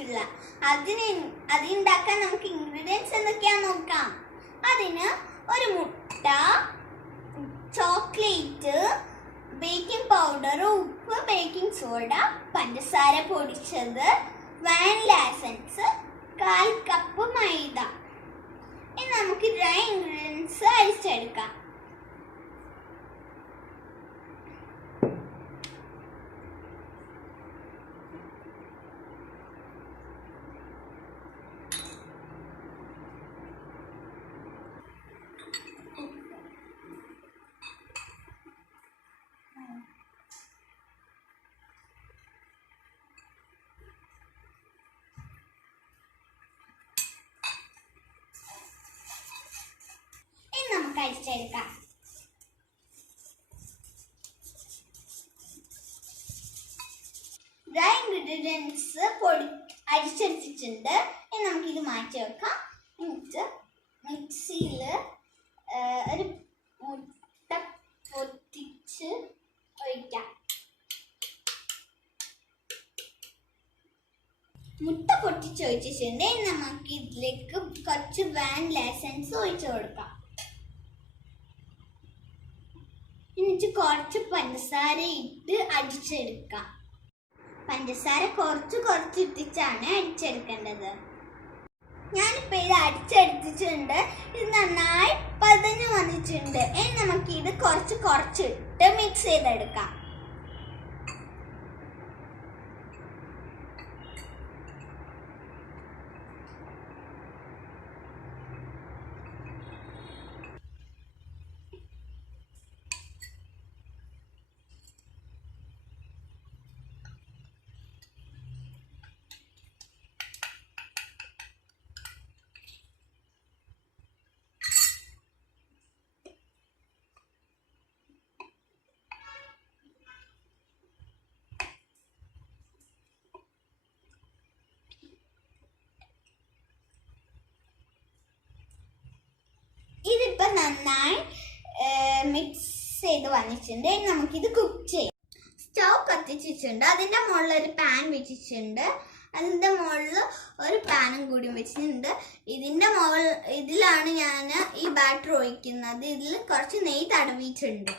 ആയിട്ടുള്ള അതുണ്ടാക്കാൻ നമുക്ക് ഇൻഗ്രീഡിയൻസ് എന്തൊക്കെയാന്ന് നോക്കാം. അതിന് ഒരു മുട്ട, ചോക്ലേറ്റ്, ബേക്കിംഗ് പൗഡർ, ഉപ്പ്, ബേക്കിംഗ് സോഡ, പഞ്ചസാര പൊടിച്ചത്, വാനില എസൻസ്, 1/4 കപ്പ് മൈദ. ഇനി നമുക്ക് ഡ്രൈ ഇൻഗ്രീഡിയൻസ് അരിച്ചെടുക്കാം. നമുക്ക് അരിച്ചെടുക്കാം. ഡ്രൈ ഇൻഗ്രീഡിയൻസ് അരിച്ചെടുത്തിട്ടുണ്ട്. ഇനി നമുക്കിത് മാറ്റി വെക്കാം. എന്നിട്ട് മിക്സിയിൽ ഒരു മുട്ട പൊട്ടിച്ച് ഒഴിക്കാം. മുട്ട പൊട്ടിച്ചൊഴിച്ചിട്ടുണ്ട്. നമുക്ക് ഇതിലേക്ക് കുറച്ച് വാനില എസൻസ് ഒഴിച്ചു കൊടുക്കാം. എന്നിട്ട് കുറച്ച് പഞ്ചസാര ഇട്ട് അടിച്ചെടുക്കാം. പഞ്ചസാര കുറച്ച് ഇട്ടിട്ടാണ് അടിച്ചെടുക്കേണ്ടത്. ഞാനിപ്പോൾ ഇത് അടിച്ചെടുത്തിട്ടുണ്ട്. ഇത് നന്നായി പതഞ്ഞ് വന്നിട്ടുണ്ട്. ഇനി നമുക്ക് ഇത് കുറച്ചിട്ട് മിക്സ് ചെയ്തെടുക്കാം. ഇതിപ്പോ നന്നായി മിക്സ് ചെയ്ത് വന്നിട്ടുണ്ട്. നമുക്കിത് കുക്ക് ചെയ്യാം. സ്റ്റൗ കത്തിച്ചിട്ടുണ്ട്. അതിൻ്റെ മുകളിൽ ഒരു പാൻ വെച്ചിട്ടുണ്ട്. അതിൻ്റെ മുകളിൽ ഒരു പാനും കൂടി വെച്ചിട്ടുണ്ട്. ഇതിലാണ് ഞാൻ ഈ ബാറ്റർ ഒഴിക്കുന്നത്. ഇതിൽ കുറച്ച് നെയ്യ് തടവിയിട്ടുണ്ട്.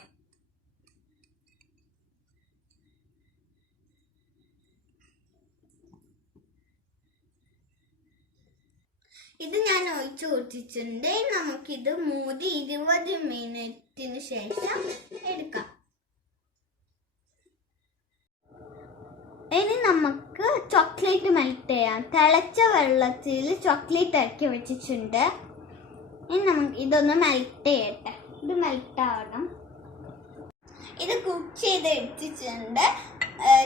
ഇത് ഞാൻ ഒഴിച്ചു കൊടുത്തിട്ടുണ്ട്. നമുക്കിത് മൂടി 20 മിനിറ്റിന് ശേഷം എടുക്കാം. ഇനി നമുക്ക് ചോക്ലേറ്റ് മെൽറ്റ് ചെയ്യാം. തിളച്ച വെള്ളത്തിൽ ചോക്ലേറ്റ് ഇറക്കി വെച്ചിട്ടുണ്ട്. ഇനി നമുക്ക് ഇതൊന്ന് മെൽറ്റ് ചെയ്യട്ടെ. ഇത് മെൽറ്റ് ആവണം. ഇത് കുക്ക് ചെയ്തെടുത്തിട്ടുണ്ട്.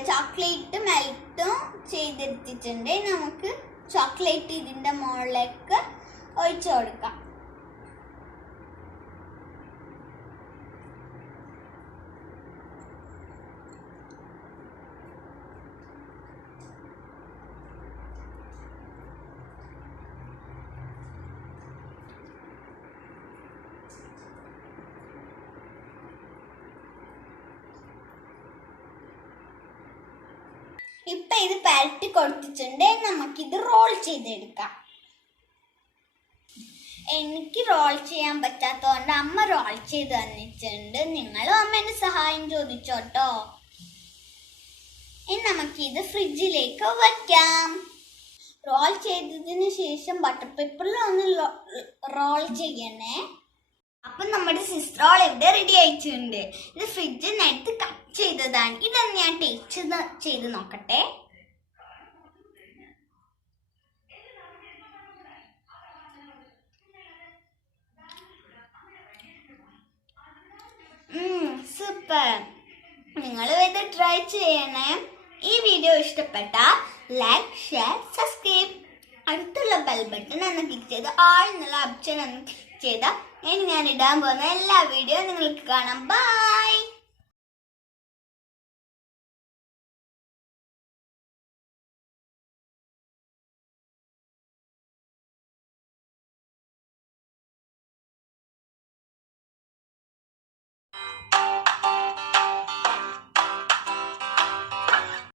ചോക്ലേറ്റ് മെൽറ്റും ചെയ്തെടുത്തിട്ടുണ്ട്. നമുക്ക് ചോക്ലേറ്റ് ഇതിൻ്റെ മുകളിലേക്ക് ഒഴിച്ചു കൊടുക്കാം. ഇപ്പൊ ഇത് പരട്ടി കൊടുത്തിട്ടുണ്ട്. നമുക്കിത് റോൾ ചെയ്തെടുക്കാം. എനിക്ക് റോൾ ചെയ്യാൻ പറ്റാത്തതുകൊണ്ട് അമ്മ റോൾ ചെയ്ത് തന്നിട്ടുണ്ട്. നിങ്ങളും അമ്മേന്റെ സഹായം ചോദിച്ചോട്ടോ. ഇനി നമുക്കിത് ഫ്രിഡ്ജിലേക്ക് വയ്ക്കാം. റോൾ ചെയ്തതിന് ശേഷം ബട്ടർ പേപ്പറിൽ ഒന്ന് റോൾ ചെയ്യണേ. അപ്പൊ നമ്മുടെ സിസ്റ്റർ റോൾ ഇവിടെ റെഡി ആയിട്ടുണ്ട്. ഇത് ഫ്രിഡ്ജിൽ നിന്നെടുത്ത് കട്ട് ചെയ്തതാണ്. ഇതൊന്ന് ഞാൻ ടേസ്റ്റ് ചെയ്ത് നോക്കട്ടെ. സൂപ്പർ. നിങ്ങൾ ഇത് ട്രൈ ചെയ്യണേ. ഈ വീഡിയോ ഇഷ്ടപ്പെട്ടാൽ ലൈക്ക്, ഷെയർ, സബ്സ്ക്രൈബ്, അടുത്തുള്ള ബെൽ ബട്ടൺ ഒന്ന് ക്ലിക്ക് ചെയ്ത് ആൾ എന്നുള്ള ഓപ്ഷൻ ഒന്ന് ക്ലിക്ക് ചെയ്താൽ ഞാൻ ഇടാൻ പോകുന്ന എല്ലാ വീഡിയോ നിങ്ങൾക്ക് കാണാം. ബൈ.